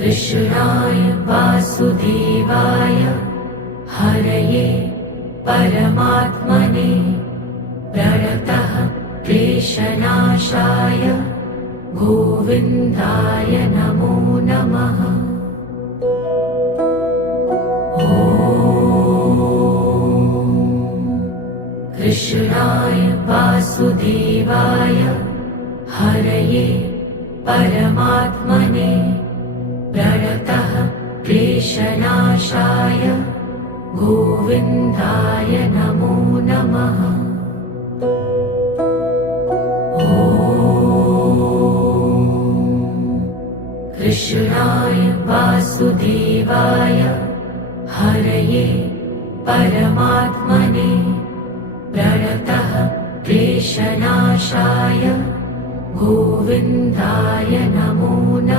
कृष्णाय वासुदेवाय हरये परमात्मने प्रणतः क्लेशनाशाय गोविन्दाय नमो नमः। कृष्णाय वासुदेवाय हरये परमात्मने प्रणतः क्लेशनाशाय गोविन्दाय नमो नमः। कृष्णाय वासुदेवाय हरये परमात्मने प्रणतः क्लेशनाशाय गोविन्दाय नमो नमः।